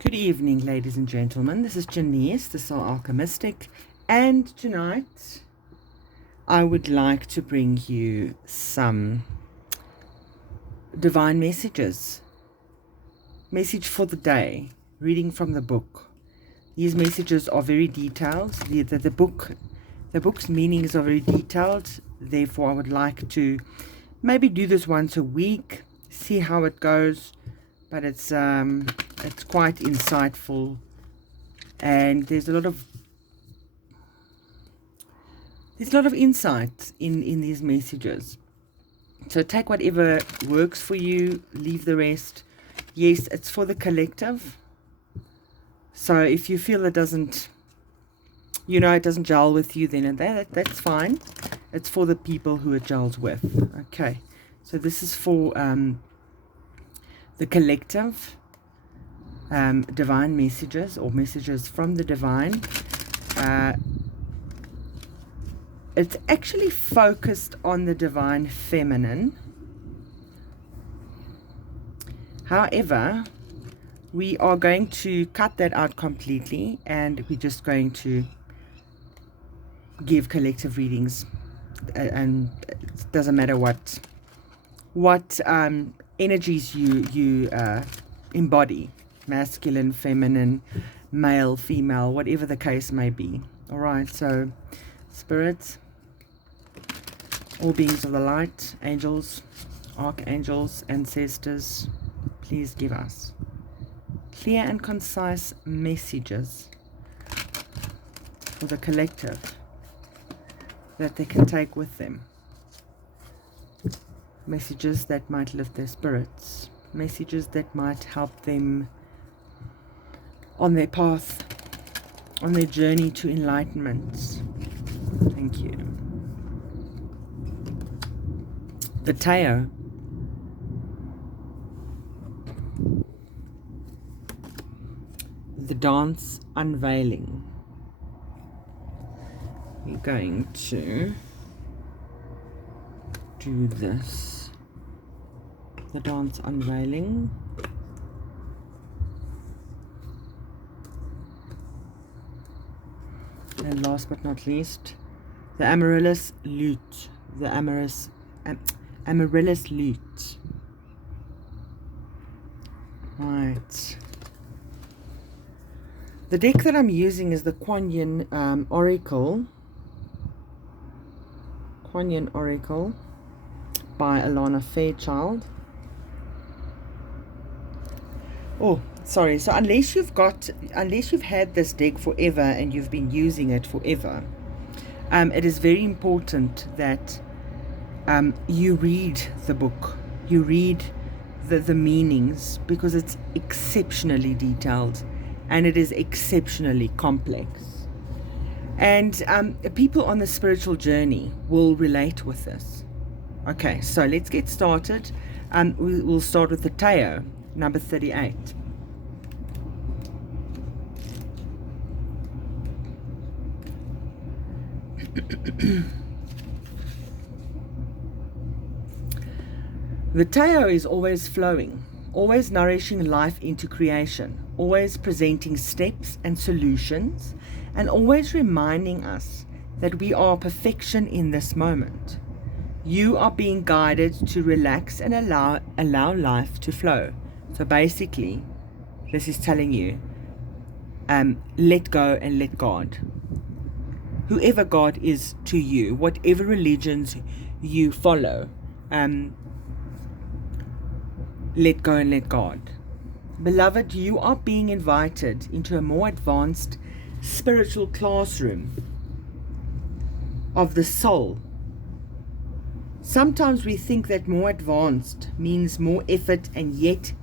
Good evening, ladies and gentlemen. This is Junise, the Soul Alchemystic, and tonight I would like to bring you some divine messages. Message for the day, reading from the book. These messages are very detailed. The book's meanings are very detailed. Therefore, I would like to maybe do this once a week, see how it goes. But it's quite insightful, and there's a lot of insight in these messages. So take whatever works for you, leave the rest. Yes, it's for the collective. So if you feel it doesn't gel with you, then that's fine. It's for the people who it gels with. Okay, so this is for the collective, divine messages or messages from the divine. It's actually focused on the divine feminine. However, we are going to cut that out completely, and we're just going to give collective readings, and it doesn't matter what energies you embody, masculine, feminine, male, female, whatever the case may be. All right, so spirits, all beings of the light, angels, archangels, ancestors, please give us clear and concise messages for the collective that they can take with them. Messages that might lift their spirits, messages that might help them on their path, on their journey to enlightenment. Thank you. The Tao. The dance unveiling. We're going to do this. The dance unveiling. And last but not least, the amaryllis lute. The amaryllis lute. Right. The deck that I'm using is the Kuan Yin Oracle. Kuan Yin Oracle by Alana Fairchild. Oh, sorry. So unless you've had this deck forever and you've been using it forever, it is very important that you read the book. You read the meanings, because it's exceptionally detailed and it is exceptionally complex. And people on the spiritual journey will relate with this. Okay, so let's get started. We'll start with the Tao, number 38. The Tao is always flowing, always nourishing life into creation, always presenting steps and solutions, and always reminding us that we are perfection in this moment. You are being guided to relax and allow life to flow. So basically, this is telling you, let go and let God. Whoever God is to you, whatever religions you follow, let go and let God. Beloved, you are being invited into a more advanced spiritual classroom of the soul. Sometimes we think that more advanced means more effort, and yet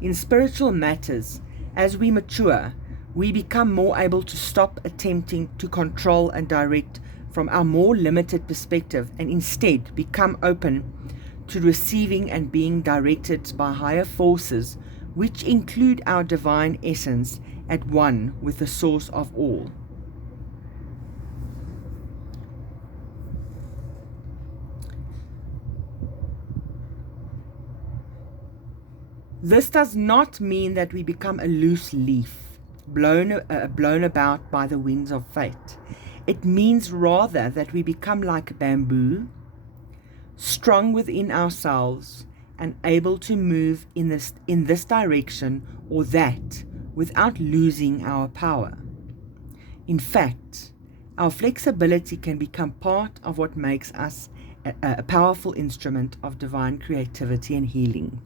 in spiritual matters, as we mature, we become more able to stop attempting to control and direct from our more limited perspective, and instead become open to receiving and being directed by higher forces, which include our divine essence at one with the source of all. This does not mean that we become a loose leaf, blown about by the winds of fate. It means rather that we become like bamboo, strong within ourselves, and able to move in this direction or that without losing our power. In fact, our flexibility can become part of what makes us a powerful instrument of divine creativity and healing.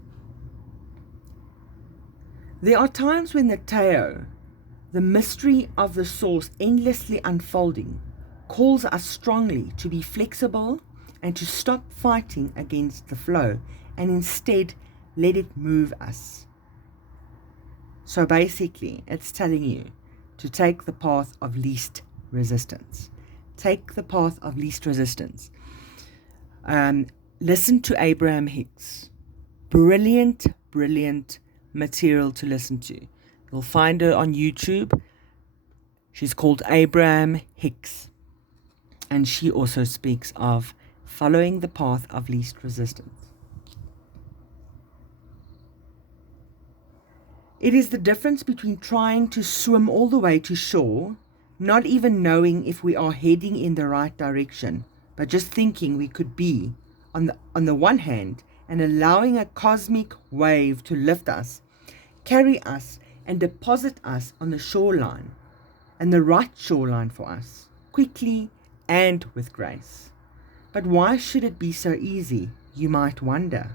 There are times when the Tao, the mystery of the source endlessly unfolding, calls us strongly to be flexible and to stop fighting against the flow and instead let it move us. So basically, it's telling you to take the path of least resistance. Take the path of least resistance. Listen to Abraham Hicks. Brilliant material to listen to. You'll find her on YouTube. She's called Abraham Hicks. And she also speaks of following the path of least resistance. It is the difference between trying to swim all the way to shore, not even knowing if we are heading in the right direction, but just thinking we could be, on the one hand, and allowing a cosmic wave to lift us, carry us, and deposit us on the shoreline, and the right shoreline for us, quickly and with grace. But why should it be so easy, you might wonder?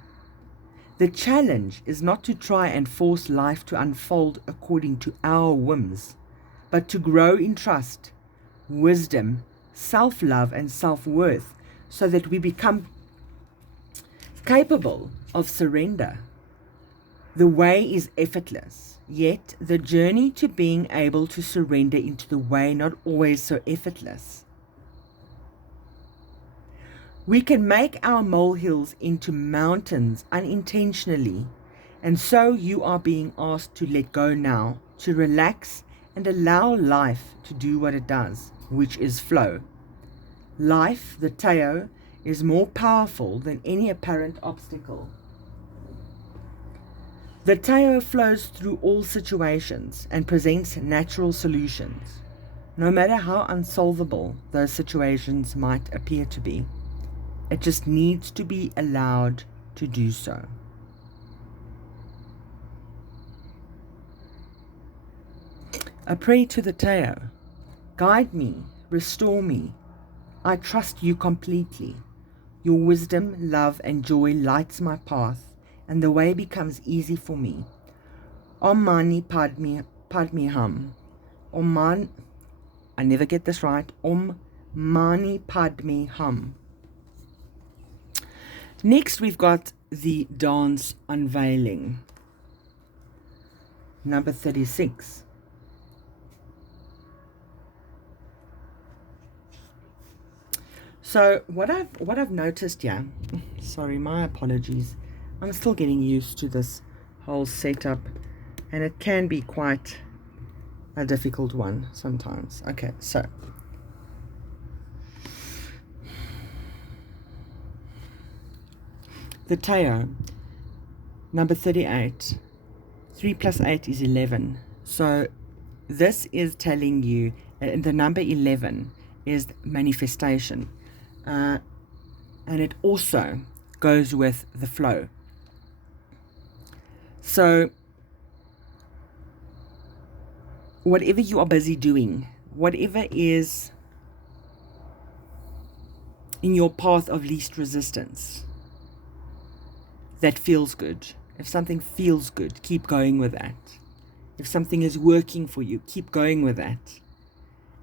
The challenge is not to try and force life to unfold according to our whims, but to grow in trust, wisdom, self-love, and self-worth so that we become capable of surrender. The way is effortless, yet the journey to being able to surrender into the way not always so effortless. We can make our molehills into mountains unintentionally, and so you are being asked to let go now, to relax and allow life to do what it does, which is flow. Life, the Tao, is more powerful than any apparent obstacle. The Tao flows through all situations and presents natural solutions, no matter how unsolvable those situations might appear to be. It just needs to be allowed to do so. A prayer to the Tao. Guide me, restore me. I trust you completely. Your wisdom, love, and joy lights my path, and the way becomes easy for me. Om Mani Padme Hum. I never get this right. Om Mani Padme Hum. Next, we've got the dance unveiling. Number 36. So what I've noticed here, sorry, my apologies. I'm still getting used to this whole setup, and it can be quite a difficult one sometimes. Okay, so the Tao, number 38. 3 plus 8 is 11. So this is telling you, the number 11 is manifestation. And it also goes with the flow. So whatever you are busy doing, whatever is in your path of least resistance, that feels good. If something feels good, keep going with that. If something is working for you, keep going with that.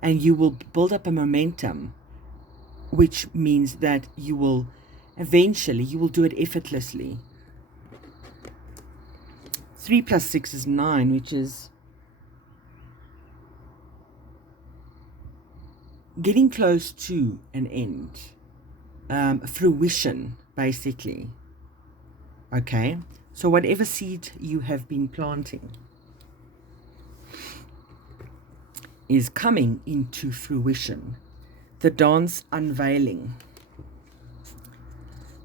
And you will build up a momentum, which means that you will eventually, you will do it effortlessly. 3 plus 6 is 9, which is getting close to an end, fruition, basically. Okay, so whatever seed you have been planting is coming into fruition. The dance unveiling.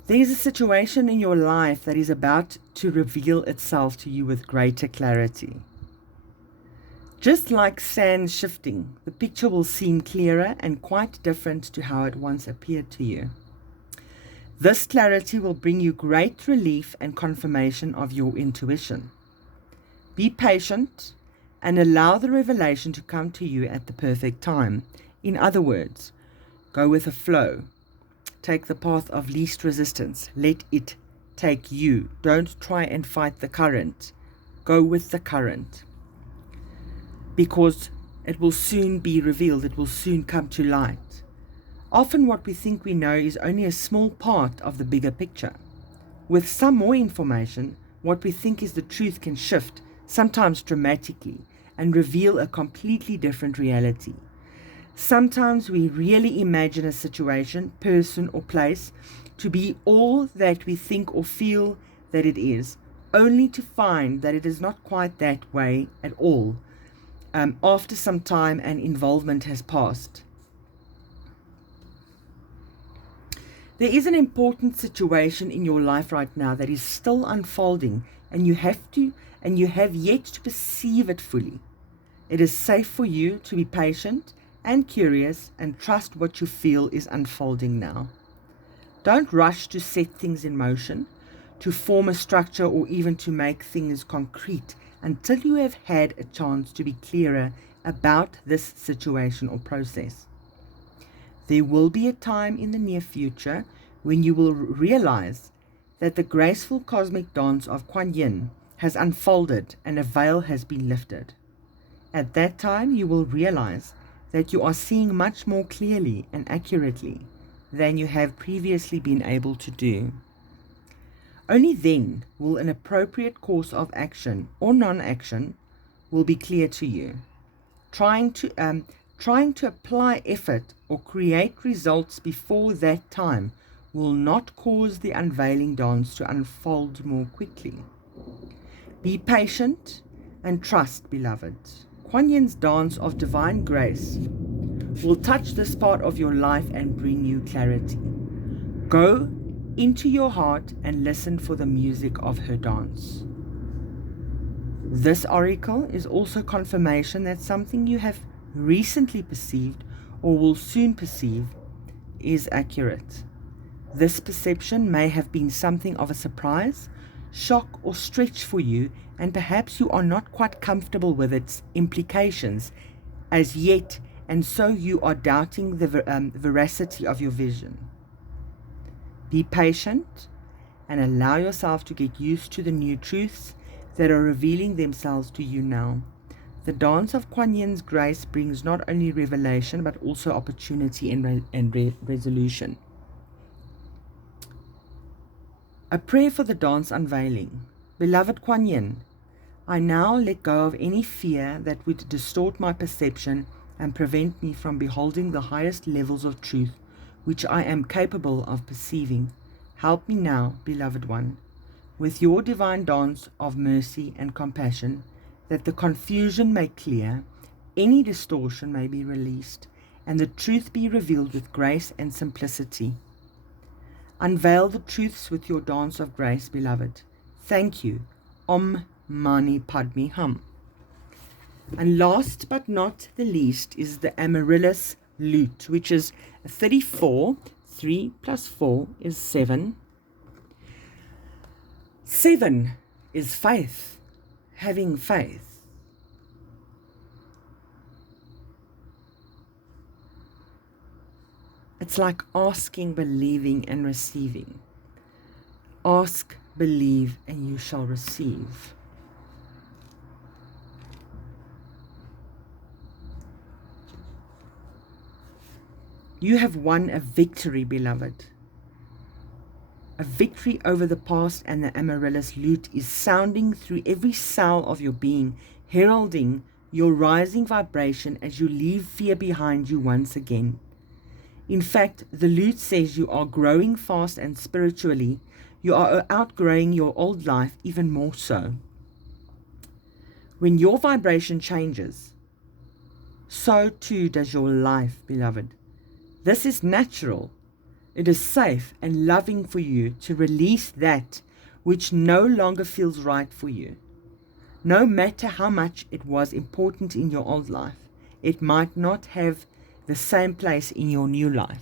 There is a situation in your life that is about to reveal itself to you with greater clarity. Just like sand shifting, the picture will seem clearer and quite different to how it once appeared to you. This clarity will bring you great relief and confirmation of your intuition. Be patient and allow the revelation to come to you at the perfect time. In other words, go with the flow. Take the path of least resistance. Let it take you. Don't try and fight the current. Go with the current. Because it will soon be revealed. It will soon come to light. Often what we think we know is only a small part of the bigger picture. With some more information, what we think is the truth can shift, sometimes dramatically, and reveal a completely different reality. Sometimes we really imagine a situation, person, or place to be all that we think or feel that it is, only to find that it is not quite that way at all, after some time and involvement has passed. There is an important situation in your life right now that is still unfolding, and you have yet to perceive it fully. It is safe for you to be patient and curious and trust what you feel is unfolding now. Don't rush to set things in motion, to form a structure, or even to make things concrete until you have had a chance to be clearer about this situation or process. There will be a time in the near future when you will realize that the graceful cosmic dance of Kuan Yin has unfolded and a veil has been lifted. At that time, you will realize that you are seeing much more clearly and accurately than you have previously been able to do. Only then will an appropriate course of action or non-action will be clear to you. Trying to apply effort or create results before that time will not cause the unveiling dance to unfold more quickly. Be patient and trust, beloved. Kuan Yin's dance of divine grace will touch this part of your life and bring you clarity. Go into your heart and listen for the music of her dance. This oracle is also confirmation that something you have recently perceived or will soon perceive is accurate. This perception may have been something of a surprise, shock, or stretch for you, and perhaps you are not quite comfortable with its implications as yet, and so you are doubting the veracity of your vision. Be patient and allow yourself to get used to the new truths that are revealing themselves to you now. The dance of Kuan Yin's grace brings not only revelation but also opportunity and resolution. A prayer for the dance unveiling. Beloved Kuan Yin, I now let go of any fear that would distort my perception and prevent me from beholding the highest levels of truth which I am capable of perceiving. Help me now, beloved one, with your divine dance of mercy and compassion, that the confusion may clear, any distortion may be released, and the truth be revealed with grace and simplicity. Unveil the truths with your dance of grace, beloved. Thank you. Om Mani Padme Hum. And last but not the least is the amaryllis lute, which is 34. 3 plus 4 is 7. 7 is faith, having faith. It's like asking, believing, and receiving. Ask, believe, and you shall receive. You have won a victory, beloved. A victory over the past, and the amaryllis lute is sounding through every cell of your being, heralding your rising vibration as you leave fear behind you once again. In fact, the lute says you are growing fast, and spiritually, you are outgrowing your old life even more so. When your vibration changes, so too does your life, beloved. This is natural, It is safe and loving for you to release that which no longer feels right for you. No matter how much it was important in your old life, it might not have the same place in your new life.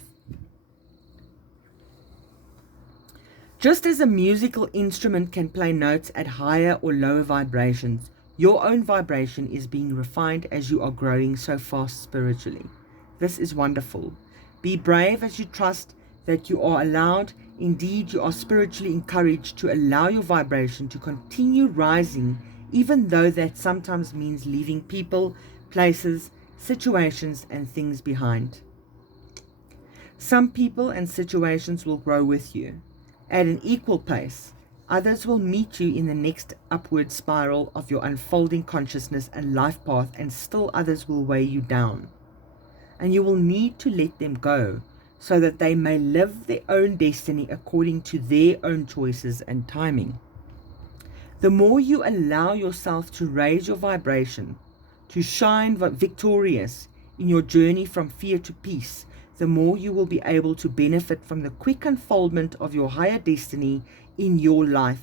Just as a musical instrument can play notes at higher or lower vibrations, your own vibration is being refined as you are growing so fast spiritually. This is wonderful. Be brave as you trust that you are allowed, indeed you are spiritually encouraged to allow your vibration to continue rising, even though that sometimes means leaving people, places, situations, and things behind. Some people and situations will grow with you at an equal pace. Others will meet you in the next upward spiral of your unfolding consciousness and life path, and still others will weigh you down. And you will need to let them go so that they may live their own destiny according to their own choices and timing. The more you allow yourself to raise your vibration, to shine victorious in your journey from fear to peace, the more you will be able to benefit from the quick unfoldment of your higher destiny in your life.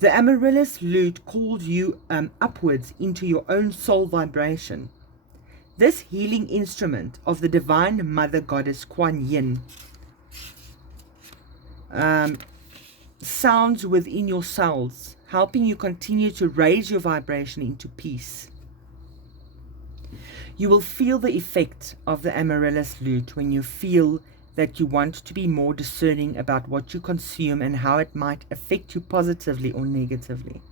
The amaryllis lute calls you upwards into your own soul vibration. This healing instrument of the Divine Mother Goddess Kuan Yin sounds within your cells, helping you continue to raise your vibration into peace. You will feel the effect of the amaryllis lute when you feel that you want to be more discerning about what you consume and how it might affect you positively or negatively.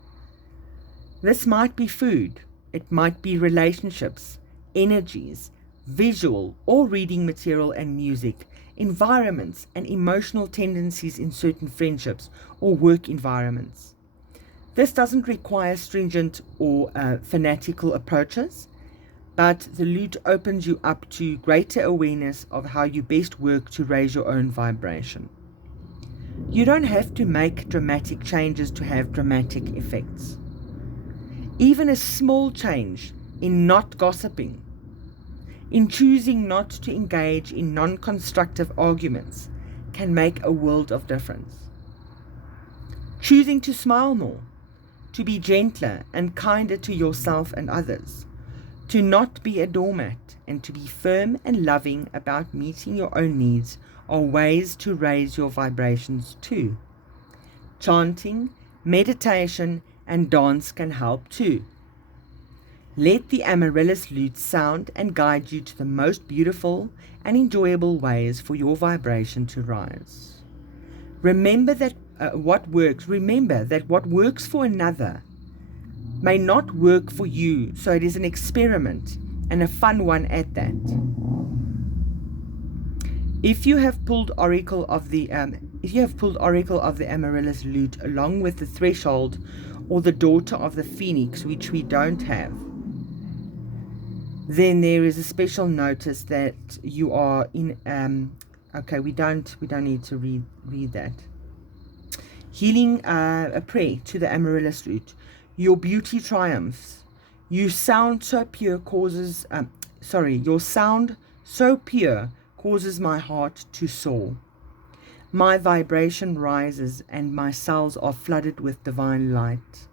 This might be food, it might be relationships, energies, visual or reading material and music, environments and emotional tendencies in certain friendships or work environments. This doesn't require stringent or fanatical approaches, but the lute opens you up to greater awareness of how you best work to raise your own vibration. You don't have to make dramatic changes to have dramatic effects. Even a small change in not gossiping, in choosing not to engage in non-constructive arguments, can make a world of difference. Choosing to smile more, to be gentler and kinder to yourself and others, to not be a doormat, and to be firm and loving about meeting your own needs are ways to raise your vibrations too. Chanting, meditation, and dance can help too. Let the amaryllis lute sound and guide you to the most beautiful and enjoyable ways for your vibration to rise. Remember that what works for another may not work for you, so it is an experiment and a fun one at that. If you have pulled Oracle of the Amaryllis lute along with the Threshold or the Daughter of the Phoenix, which we don't have, then there is a special notice that you are in. Okay, we don't need to read that. Healing a prayer to the Amaryllis lute. Your beauty triumphs. Your sound so pure causes my heart to soar. My vibration rises and my cells are flooded with divine light.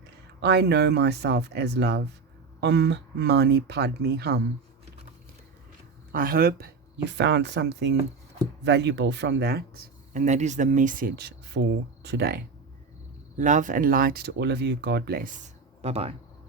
I know myself as love. Om Mani Padme Hum. I hope you found something valuable from that, and that is the message for today. Love and light to all of you. God bless. Bye-bye.